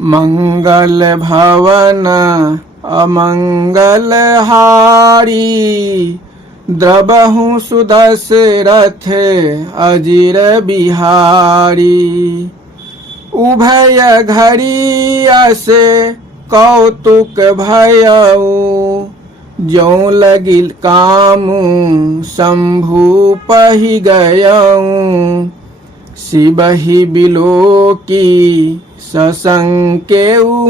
मंगल भवन अमंगल हारी, द्रबहु सुदशरथ अजिर बिहारी। उभय घड़ी अस कौतुक भयऊ, ज्यों लगिल कामु शंभु पहि गयऊ। शिबहि बिलोकी सशंके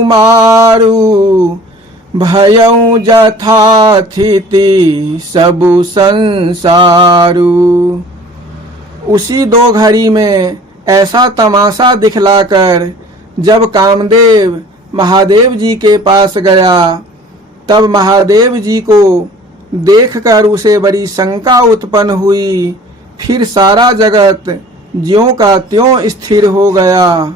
मारू, भयऊ जथाथिति सबु संसारू। उसी दो घड़ी में ऐसा तमाशा दिखलाकर जब कामदेव महादेव जी के पास गया, तब महादेव जी को देखकर उसे बड़ी शंका उत्पन्न हुई। फिर सारा जगत ज्यों का त्यों स्थिर हो गया।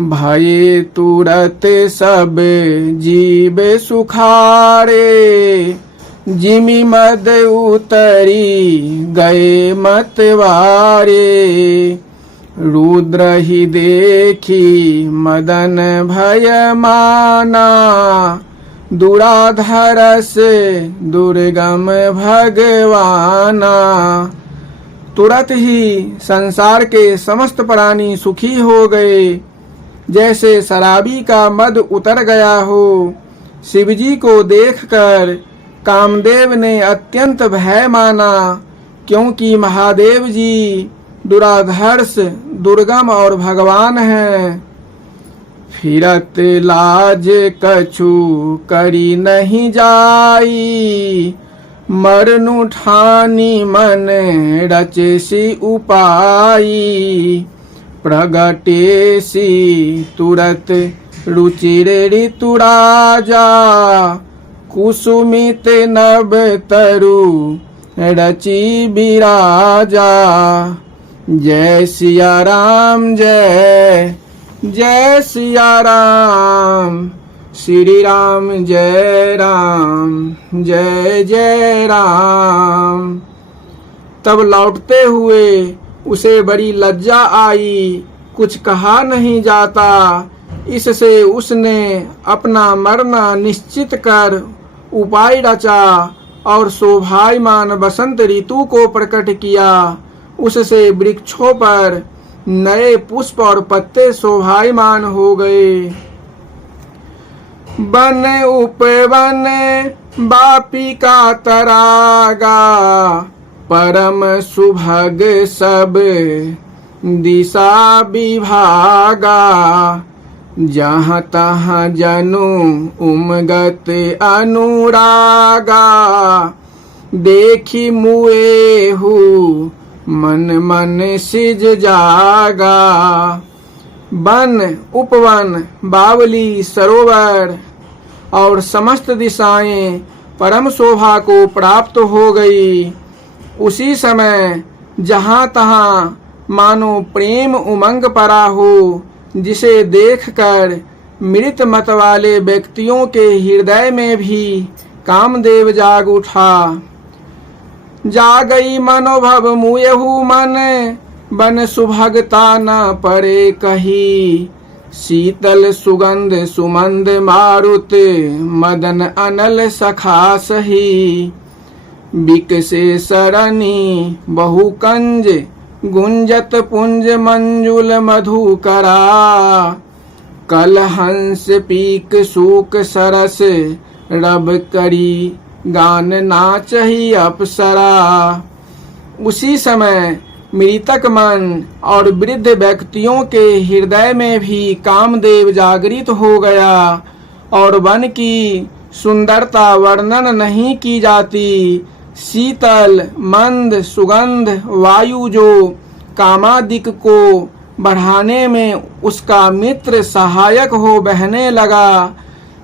भये तुरत सब जीव सुखारे, जिमि मद उतरी गए मतवारे। रुद्र ही देखी मदन भय माना, दुराधरस दुर्गम भगवाना। तुरंत ही संसार के समस्त प्राणी सुखी हो गए, जैसे शराबी का मद उतर गया हो। शिवजी को देखकर कामदेव ने अत्यंत भय माना, क्योंकि महादेव जी दुराधर्ष दुर्गम और भगवान हैं। फिरत लाज कछु करी नहीं जाई, मरनु ठानी मन रचेसी उपाई। प्रगटेसी तुरत रुचिर ऋतुराजा, कुसुमित नभ तरु रचि बिराजा। जय सिया राम जय जय सिया राम, श्री राम जय राम जय जय राम। तब लौटते हुए उसे बड़ी लज्जा आई, कुछ कहा नहीं जाता। इससे उसने अपना मरना निश्चित कर उपाय रचा और शोभायमान बसंत ऋतु को प्रकट किया। उससे वृक्षों पर नए पुष्प और पत्ते शोभायमान हो गए। बन उपवन बापी का तरागा, परम सुभग सब दिशा विभागा। जहाँ तहाँ जनु उमगत अनुरागा, देखी मुएहु मन मन सिज जागा। वन उपवन बावली सरोवर और समस्त दिशाएं परम शोभा को प्राप्त हो गई। उसी समय जहाँ तहाँ मानो प्रेम उमंग परा हो, जिसे देखकर मृत मत वाले व्यक्तियों के हृदय में भी कामदेव जाग उठा। जागई मनोभव मुयहु मन, बन सुभगता न परे कही। शीतल सुगंध सुमंद मारुत, मदन अनल सखा सही। बिकसे सरनी बहुकंज, गुंजत पुंज मंजुल मधुकरा। कल हंस पीक सूक सरस, रब करी गान नाचही अप्सरा। उसी समय मृतक मन और वृद्ध व्यक्तियों के हृदय में भी कामदेव जागृत हो गया और वन की सुंदरता वर्णन नहीं की जाती। शीतल मंद सुगंध वायु जो कामादिक को बढ़ाने में उसका मित्र सहायक हो बहने लगा।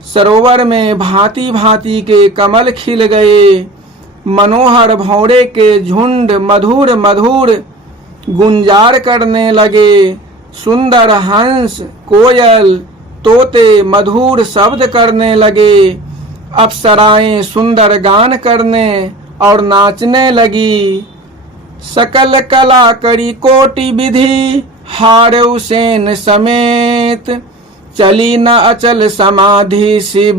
सरोवर में भांति भांति के कमल खिल गए। मनोहर भौरे के झुंड मधुर मधुर गुंजार करने लगे। सुंदर हंस कोयल तोते मधुर शब्द करने लगे। अप्सराएं सुंदर गान करने और नाचने लगी। सकल कला करी कोटि विधि, हारऊ सेन समेत। चली न अचल समाधि शिव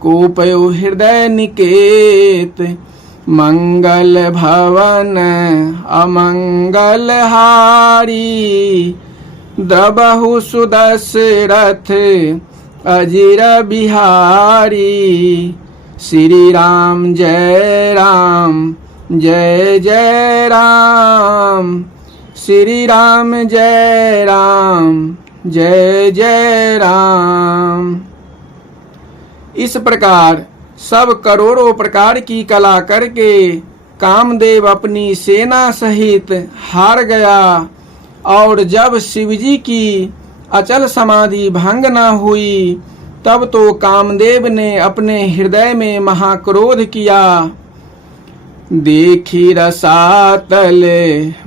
कोपयो हृदय निकेत। मंगल भवन अमंगल हारी द्रबहु सुदशरथ अजिर बिहारी। श्री राम जय राम जय जय राम। श्री राम जय राम जय जय राम। इस प्रकार सब करोड़ों प्रकार की कला करके कामदेव अपनी सेना सहित हार गया। और जब शिवजी की अचल समाधि भंग न हुई तब तो कामदेव ने अपने हृदय में महाक्रोध किया। देखी रसातल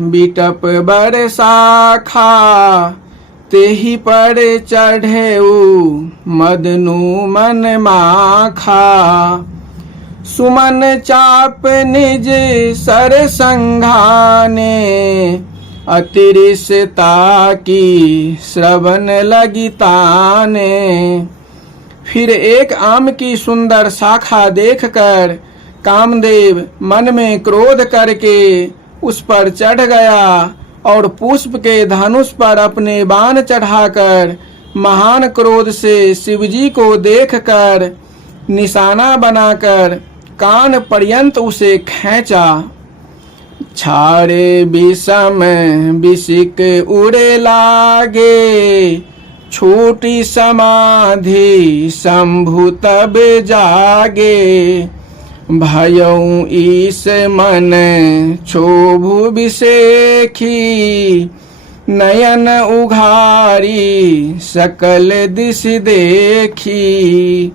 बिटप बरसाखा तेहि पर चढ़ेऊ मदनु मन माखा। सुमन चाप निज सर संघाने अतिरिसता की श्रवण लगिताने। फिर एक आम की सुंदर शाखा देखकर कामदेव मन में क्रोध करके उस पर चढ़ गया और पुष्प के धनुष पर अपने बाण चढ़ाकर महान क्रोध से शिवजी को देखकर निशाना बनाकर कान पर्यंत उसे खींचा। छाड़े विषम विषिक उड़े लागे छूटी समाधि शंभु तब जागे। भयऊ ईस मन क्षोभु विषेखी नयन उघारी सकल दिश देखी।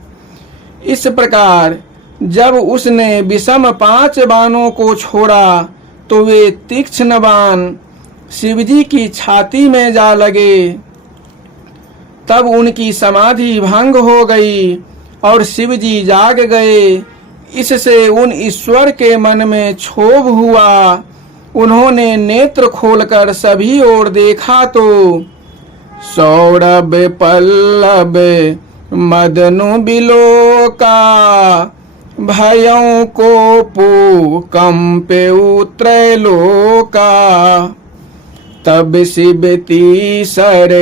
इस प्रकार जब उसने विषम 5 बाणों को छोड़ा तो वे तीक्ष्ण बाण शिवजी की छाती में जा लगे। तब उनकी समाधि भंग हो गई और शिवजी जाग गए। इससे उन ईश्वर के मन में क्षोभ हुआ। उन्होंने नेत्र खोलकर सभी ओर देखा तो सौरभ पल्लव मदनु बिलोका भयों को पू कंपे त्रैलोका। तब शिव तीसर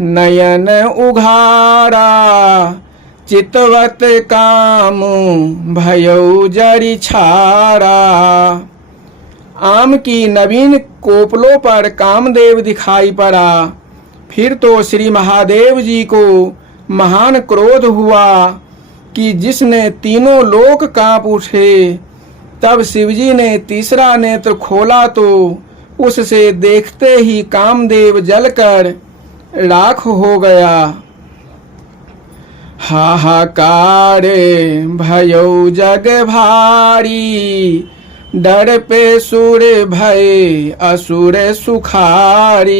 नयन उघारा चितवत कामु भयऊ जरि छारा। आम की नवीन कोपलों पर कामदेव दिखाई पड़ा। फिर तो श्री महादेव जी को महान क्रोध हुआ कि जिसने तीनों लोक कांप उठे। तब शिवजी ने तीसरा नेत्र खोला तो उससे देखते ही कामदेव जलकर राख हो गया। हाहाकार भयौ जग भारी डर पे सुर भय असुर सुखारी।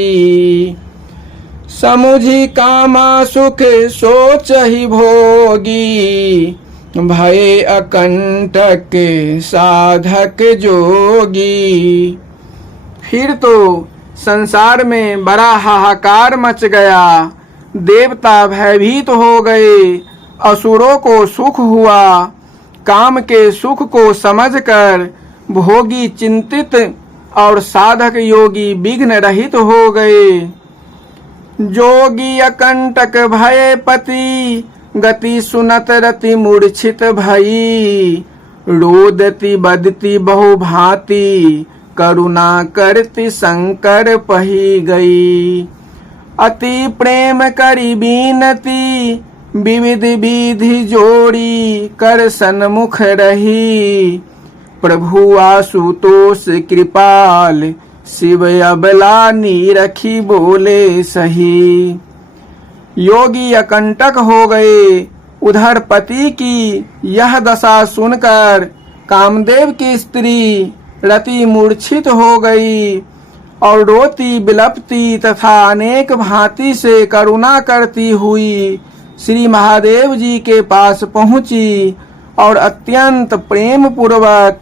समुझी कामा सुख सोच ही भोगी भय अकंटक साधक जोगी। फिर तो संसार में बड़ा हाहाकार मच गया। देवता भयभीत हो गए। असुरों को सुख हुआ। काम के सुख को समझकर भोगी चिंतित और साधक योगी विघ्न रहित हो गए। जोगी अकंटक भय पति गति सुनत रति मूर्छित भई। रोदति बदति बहु भांति करुणा करति शंकर पही गई। अति प्रेम करी बीनती विविध विधि जोड़ी कर सन्मुख रही। प्रभु आशुतोष कृपाल शिव अबला नीरखी बोले सही। योगी अकंटक हो गए। उधर पति की यह दशा सुनकर कामदेव की स्त्री रति मूर्छित हो गई और रोती बिलपती तथा अनेक भांति से करुणा करती हुई श्री महादेव जी के पास पहुंची और अत्यंत प्रेम पूर्वक